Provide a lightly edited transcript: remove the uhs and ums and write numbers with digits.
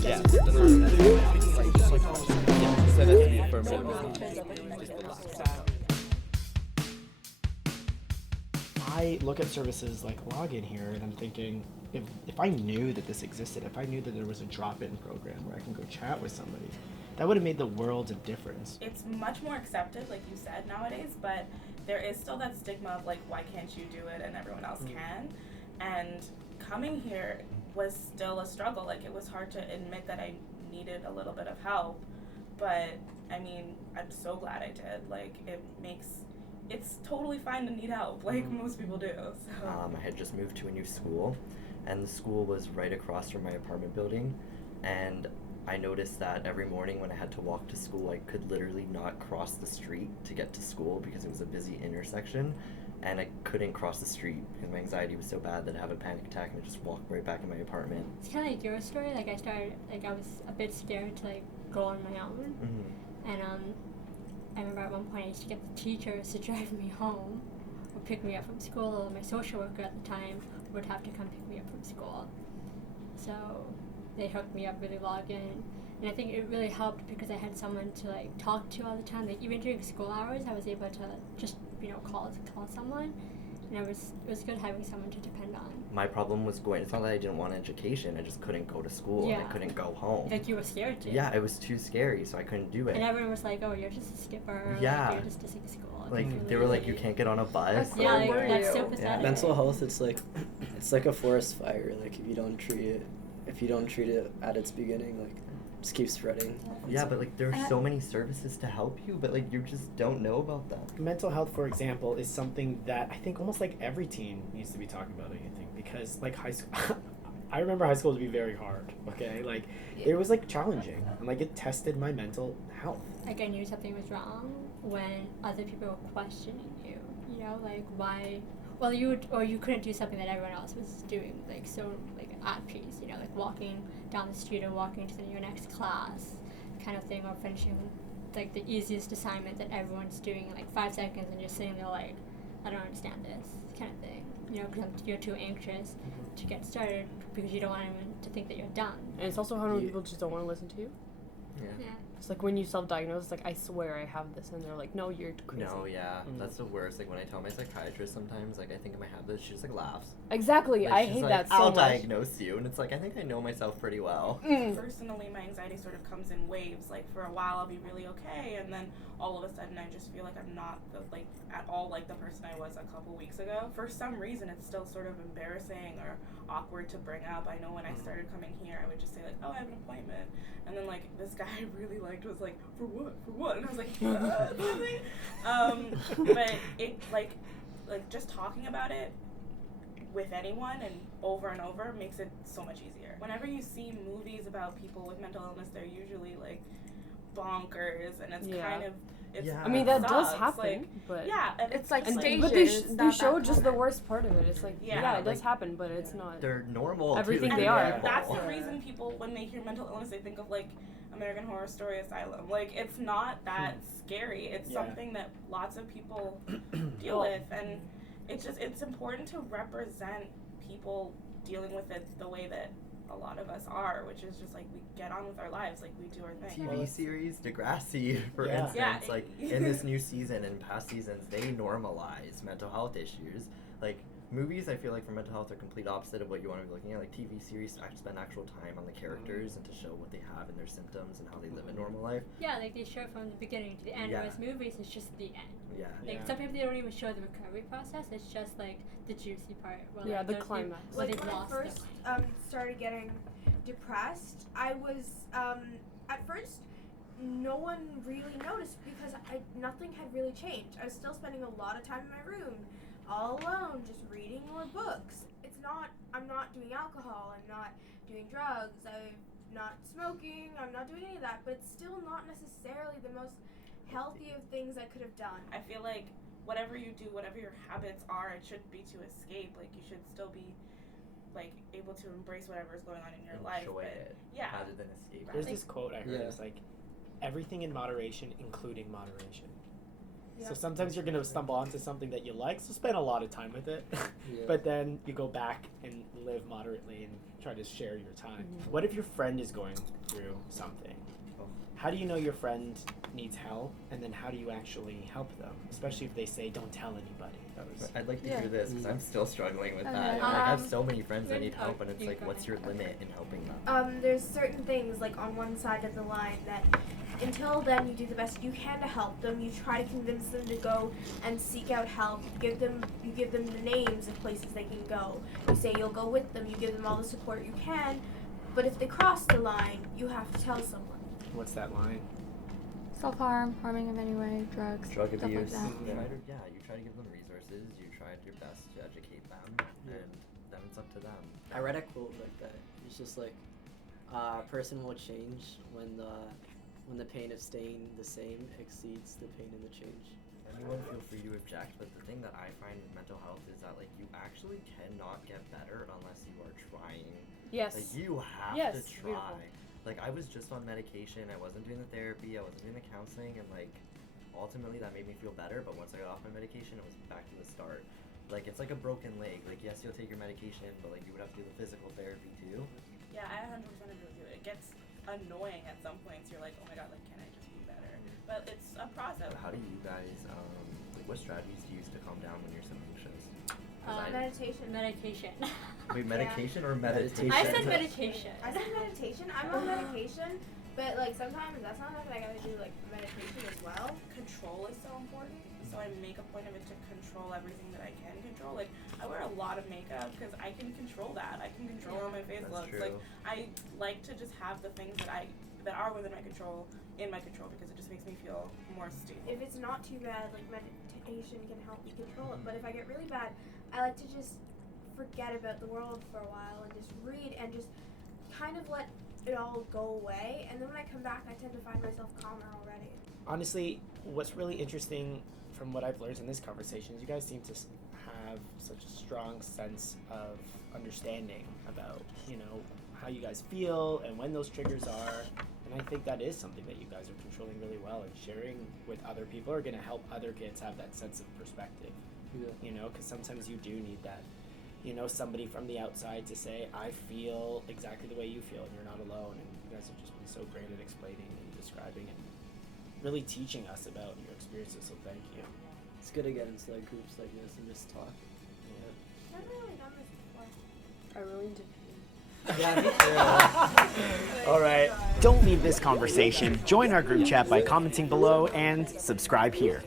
Yeah, that's what so that's the affirmative. Just the lack. I look at services like Oolagen here and I'm thinking, if I knew that this existed, if I knew that there was a drop-in program where I can go chat with somebody, that would have made the world of difference. It's much more accepted, like you said, nowadays, but there is still that stigma of like, why can't you do it and everyone else can? And coming here was still a struggle. Like, it was hard to admit that I needed a little bit of help, but I mean, I'm so glad I did. Like, it's totally fine to need help, like most people do. So. I had just moved to a new school, and the school was right across from my apartment building, and I noticed that every morning when I had to walk to school, I could literally not cross the street to get to school because it was a busy intersection, and I couldn't cross the street because my anxiety was so bad that I had a panic attack and I just walked right back in my apartment. It's kind of like your story. Like, I was a bit scared to, like, go on my own. Mm-hmm. And, I remember at one point I used to get the teachers to drive me home or pick me up from school. My social worker at the time would have to come pick me up from school. So they hooked me up with Oolagen. And I think it really helped because I had someone to, like, talk to all the time. Like, even during school hours, I was able to just, call someone. And it was good having someone to depend on. My problem was it's not that I didn't want education, I just couldn't go to school and I couldn't go home. Like, you were scared to. Yeah, it was too scary, so I couldn't do it. And everyone was like, oh, you're just a skipper. Yeah. Like, you're just missing school. Like, they were like, you can't get on a bus. Yeah, like, that's so pathetic. Mental health, it's like a forest fire. Like, if you don't treat it at its beginning, like, just keep spreading. Yeah, but like there are so many services to help you, but like you just don't know about them. Mental health, for example, is something that I think almost like every teen needs to be talking about, I think, because like high school, I remember high school to be very hard, okay? Like, it was like challenging, and like it tested my mental health. Like, I knew something was wrong when other people were questioning you, like why, well, you couldn't do something that everyone else was doing, like, so, like, at peace, like walking down the street or walking to your next class kind of thing, or finishing like the easiest assignment that everyone's doing in like 5 seconds and you're sitting there like, I don't understand this kind of thing, because you're too anxious to get started because you don't want anyone to think that you're done. And it's also hard when people just don't want to listen to you. Yeah. It's like when you self-diagnose, it's like, I swear I have this, and they're like, no, you're crazy. No, yeah, that's the worst. Like when I tell my psychiatrist sometimes, like I think I might have this, she just like laughs. Exactly, like, I hate that so I'll much. diagnose you, and it's like I think I know myself pretty well. Personally, my anxiety sort of comes in waves. Like for a while, I'll be really okay, and then all of a sudden, I just feel like I'm not at all like the person I was a couple weeks ago. For some reason, it's still sort of embarrassing or awkward to bring up. I know when I started coming here, I would just say like, oh, I have an appointment, and then like this guy I really liked was like, for what? And I was like, but it like just talking about it with anyone and over makes it so much easier. Whenever you see movies about people with mental illness, they're usually like bonkers, and it's kind of I mean, that does sucks. happen, like, but and it's like stages. But they show just the worst part of it. It's like, it does happen, but it's not. They're normal. Everything too. they are. That's the reason people, when they hear mental illness, they think of like American Horror Story Asylum. Like, it's not that scary. It's something that lots of people deal with, and it's important to represent people dealing with it the way that a lot of us are, which is just like we get on with our lives, like we do our thing. TV series Degrassi, for instance, like in this new season and past seasons, they normalize mental health issues. Like movies, I feel like for mental health are complete opposite of what you want to be looking at. Like TV series spend actual time on the characters and to show what they have and their symptoms and how they live a normal life. Yeah, like they show from the beginning to the end. Whereas movies, it's just the end. Yeah. Like sometimes they don't even show the recovery process. It's just like the juicy part. Where the climax. Like when I first started getting depressed, I was at first no one really noticed because nothing had really changed. I was still spending a lot of time in my room, all alone, just reading more books. I'm not doing alcohol, I'm not doing drugs, I'm not smoking, I'm not doing any of that, but it's still not necessarily the most healthy of things I could have done. I feel like whatever you do, whatever your habits are, it shouldn't be to escape. Like, you should still be like able to embrace whatever's going on in your life. Enjoy it rather than escape. There's this quote I heard, it's like, everything in moderation, including moderation. So sometimes you're gonna stumble onto something that you like, so spend a lot of time with it. Yeah. But then you go back and live moderately and try to share your time. What if your friend is going through something? How do you know your friend needs help, and then how do you actually help them? Especially if they say, "Don't tell anybody." I'd like to hear this because I'm still struggling with that. Okay. Like, I have so many friends that need help, and it's like, what's your limit in helping them? There's certain things like on one side of the line that until then you do the best you can to help them. You try to convince them to go and seek out help. You give them the names of places they can go. You say you'll go with them. You give them all the support you can. But if they cross the line, you have to tell someone. What's that line? Self-harm, harming in any way, drugs, Drug stuff abuse. like that. You try to give them resources. You tried your best to educate them, and then it's up to them. I read a quote like that. It's just like, a person will change when the pain of staying the same exceeds the pain of the change. Anyone feel free to object, but the thing that I find with mental health is that like you actually cannot get better unless you are trying. Yes. Like you have to try. Beautiful. Like I was just on medication. I wasn't doing the therapy. I wasn't doing the counseling, and like ultimately that made me feel better. But once I got off my medication, it was back to the start. Like it's like a broken leg. Like yes, you'll take your medication, but like you would have to do the physical therapy too. Yeah, I 100% agree with you. It gets annoying at some points. You're like, oh my god, like can I just be better? But it's a process. How do you guys like what strategies do you use to calm down when you're so anxious? 'Cause Meditation. Medication. Wait, medication or meditation? I said meditation. I said meditation. I'm on medication, but like sometimes that's not enough. I gotta do like meditation as well. Control is so important. So I make a point of it to control everything that I can control. Like I wear a lot of makeup because I can control that. I can control how my face That's looks. true. Like I like to just have the things that are within my control in my control because it just makes me feel more stable. If it's not too bad, like meditation can help me control it. But if I get really bad, I like to just forget about the world for a while and just read and just kind of let it all go away. And then when I come back, I tend to find myself calmer already. Honestly, what's really interesting from what I've learned in this conversation is you guys seem to have such a strong sense of understanding about, how you guys feel and when those triggers are. And I think that is something that you guys are controlling really well, and sharing with other people are going to help other kids have that sense of perspective. Yeah. Because sometimes you do need that, somebody from the outside to say, I feel exactly the way you feel and you're not alone. And you guys have just been so great at explaining and describing and really teaching us about your experiences, so thank you. It's good to get into like groups like this and just talk. Yeah. I've never really done this before. I really need to pee. Yeah, me too. All right. Don't leave this conversation. Join our group chat by commenting below and subscribe here.